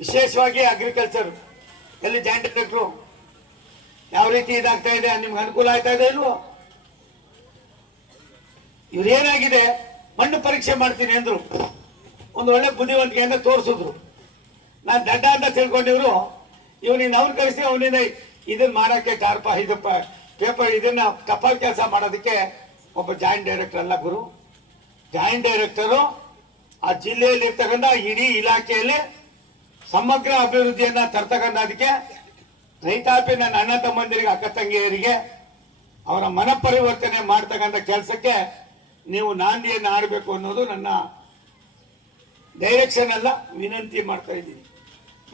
ವಿಶೇಷವಾಗಿ ಅಗ್ರಿಕಲ್ಚರ್ ಎಲ್ಲಿ ಜಾಯಿಂಟ್ ಡೈರೆಕ್ಟ್ರು ಯಾವ ರೀತಿ ಇದಾಗ್ತಾ ಇದೆ, ನಿಮ್ಗೆ ಅನುಕೂಲ ಆಗ್ತಾ ಇದೆ ಇಲ್ವೋ? ಇವ್ರು ಏನಾಗಿದೆ, ಮಣ್ಣು ಪರೀಕ್ಷೆ ಮಾಡ್ತೀನಿ ಅಂದ್ರು. ಒಂದು ಒಳ್ಳೆ ಬುದ್ಧಿವಂತಿಕೆಯಿಂದ ತೋರಿಸಿದ್ರು. ನಾನು ದಡ್ಡ ಅಂತ ತಿಳ್ಕೊಂಡಿವ್ರು ಇವನಿಂದ ಅವ್ನು ಕಳಿಸಿ, ಅವನಿಂದ ಇದನ್ನ ಮಾಡಕ್ಕೆ ಟಾರ್ಪ, ಇದಪ್ಪ ಪೇಪರ್ ಇದನ್ನ ಟಪಾಲ್ ಕೆಲಸ ಮಾಡೋದಕ್ಕೆ ಒಬ್ಬ ಜಾಯಿಂಟ್ ಡೈರೆಕ್ಟರ್ ಅಲ್ಲ ಗುರು. ಜಾಯಿಂಟ್ ಡೈರೆಕ್ಟರು ಆ ಜಿಲ್ಲೆಯಲ್ಲಿ ಇರ್ತಕ್ಕಂಥ ಇಡೀ ಇಲಾಖೆಯಲ್ಲಿ ಸಮಗ್ರ ಅಭಿವೃದ್ಧಿಯನ್ನ ತರ್ತಕ್ಕಂಥದಕ್ಕೆ ರೈತಾಪಿ ನನ್ನ ಅಣ್ಣ ತಮ್ಮಂದಿರಿಗೆ, ಅಕ್ಕ ತಂಗಿಯರಿಗೆ ಅವರ ಮನ ಪರಿವರ್ತನೆ ಮಾಡ್ತಕ್ಕಂಥ ಕೆಲಸಕ್ಕೆ ನೀವು ನಾಂದಿಯನ್ನು ಆಡಬೇಕು ಅನ್ನೋದು ನನ್ನ ಡೈರೆಕ್ಷನ್ ಅಲ್ಲ, ವಿನಂತಿ ಮಾಡ್ತಾ ಇದ್ದೀನಿ.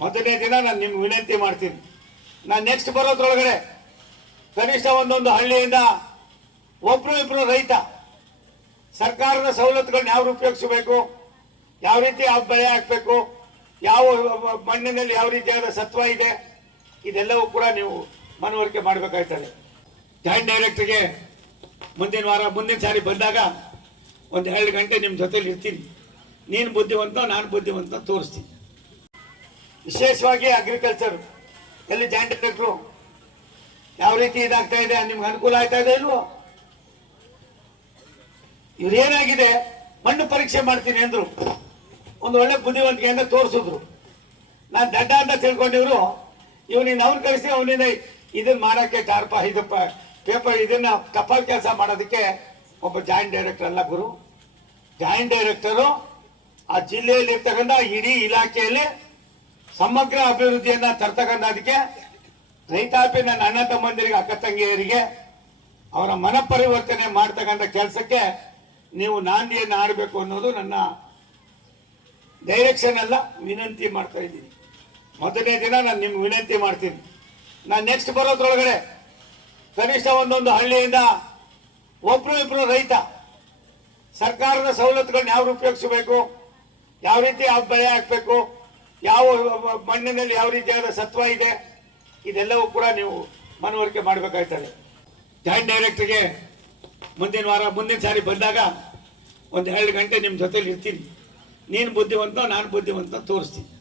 ಮೊದಲನೇ ದಿನ ನಾನು ನಿಮ್ಗೆ ವಿನಂತಿ ಮಾಡ್ತೀನಿ. ನಾನು ನೆಕ್ಸ್ಟ್ ಬರೋದ್ರೊಳಗಡೆ ಕನಿಷ್ಠ ಒಂದೊಂದು ಹಳ್ಳಿಯಿಂದ ಒಬ್ರು ಇಬ್ರು ರೈತ, ಸರ್ಕಾರದ ಸವಲತ್ತುಗಳನ್ನ ಯಾವ ಉಪಯೋಗಿಸಬೇಕು, ಯಾವ ರೀತಿ ಬೆಳೆ ಹಾಕಬೇಕು ಯಾವ ಮಣ್ಣಿನಲ್ಲಿ ಯಾವ ರೀತಿಯಾದ ಸತ್ವ ಇದೆ, ಇದೆಲ್ಲವೂ ಕೂಡ ನೀವು ಮನವರಿಕೆ ಮಾಡಬೇಕಾಗ್ತದೆ. ಜಾಯಿಂಟ್ ಡೈರೆಕ್ಟರ್ಗೆ ಮುಂದಿನ ವಾರ, ಮುಂದಿನ ಸಾರಿ ಬಂದಾಗ ಒಂದು ಎರಡು ಗಂಟೆ ನಿಮ್ಮ ಜೊತೆಲಿ ಇರ್ತೀನಿ. ನೀನು ಬುದ್ಧಿವಂತ, ನಾನು ಬುದ್ಧಿವಂತ ತೋರಿಸ್ತೀನಿ. ವಿಶೇಷವಾಗಿ ಅಗ್ರಿಕಲ್ಚರ್ ಎಲ್ಲಿ ಜಾಯಿಂಟ್ ಡೈರೆಕ್ಟ್ರು ಯಾವ ರೀತಿ ಇದಾಗ್ತಾ ಇದೆ, ನಿಮ್ಗೆ ಅನುಕೂಲ ಆಗ್ತಾ ಇದೆ ಇಲ್ವೋ? ಇವ್ರು ಏನಾಗಿದೆ, ಮಣ್ಣು ಪರೀಕ್ಷೆ ಮಾಡ್ತೀನಿ ಅಂದ್ರು. ಒಂದು ಒಳ್ಳೆ ಬುದ್ಧಿವಂತಿಕೆಯಿಂದ ತೋರಿಸಿದ್ರು. ನಾನು ದಡ್ಡ ಅಂತ ತಿಳ್ಕೊಂಡಿವ್ರು ಇವನಿಗೆ ಅವ್ನು ಕಳಿಸಿ ಅವನಿಂದ ಇದನ್ನ ಮಾಡೋಕ್ಕೆ ಟಾರ್ಪ, ಇದು ಪೇಪರ್, ಇದನ್ನ ಟಪಾಲ್ ಕೆಲಸ ಮಾಡೋದಕ್ಕೆ ಒಬ್ಬ ಜಾಯಿಂಟ್ ಡೈರೆಕ್ಟರ್ ಅಲ್ಲ ಗುರು. ಜಾಯಿಂಟ್ ಡೈರೆಕ್ಟರು ಆ ಜಿಲ್ಲೆಯಲ್ಲಿ ಇರ್ತಕ್ಕಂಥ ಇಡೀ ಇಲಾಖೆಯಲ್ಲಿ ಸಮಗ್ರ ಅಭಿವೃದ್ಧಿಯನ್ನ ತರ್ತಕ್ಕಂಥದಕ್ಕೆ ರೈತಾಪಿ ನನ್ನ ಅಣ್ಣ ತಮ್ಮಂದಿರಿಗೆ, ಅಕ್ಕ ತಂಗಿಯರಿಗೆ ಅವರ ಮನಪರಿವರ್ತನೆ ಮಾಡ್ತಕ್ಕಂಥ ಕೆಲಸಕ್ಕೆ ನೀವು ನಾಂದಿಯನ್ನು ಆಡಬೇಕು ಅನ್ನೋದು ನನ್ನ ಡೈರೆಕ್ಷನ್ ಅಲ್ಲ ವಿನಂತಿ ಮಾಡ್ತಾ ಇದ್ದೀನಿ. ಮೊದಲನೇ ದಿನ ನಾನು ನಿಮ್ಗೆ ವಿನಂತಿ ಮಾಡ್ತೀನಿ. ನಾನು ನೆಕ್ಸ್ಟ್ ಬರೋದ್ರೊಳಗಡೆ ಕನಿಷ್ಠ ಒಂದೊಂದು ಹಳ್ಳಿಯಿಂದ ಒಬ್ರು ಇಬ್ರು ರೈತ, ಸರ್ಕಾರದ ಸವಲತ್ತುಗಳನ್ನ ಯಾವ ಉಪಯೋಗಿಸಬೇಕು, ಯಾವ ರೀತಿ ಯಾವ ಬೆಳೆ ಹಾಕಬೇಕು, ಯಾವ ಮಣ್ಣಿನಲ್ಲಿ ಯಾವ ರೀತಿಯಾದ ಸತ್ವ ಇದೆ, ಇದೆಲ್ಲವೂ ಕೂಡ ನೀವು ಮನವರಿಕೆ ಮಾಡಬೇಕಾಗ್ತದೆ ಜಾಯಿಂಟ್ ಡೈರೆಕ್ಟರ್ಗೆ ಮುಂದಿನ ವಾರ, ಮುಂದಿನ ಸಾರಿ ಬಂದಾಗ ಒಂದು ಎರಡು ಗಂಟೆ ನಿಮ್ಮ ಜೊತೆಲಿ ಇರ್ತೀನಿ. ನೀನು ಬುದ್ಧಿವಂತ ನಾನು ಬುದ್ಧಿವಂತ ತೋರಿಸ್ತೀನಿ.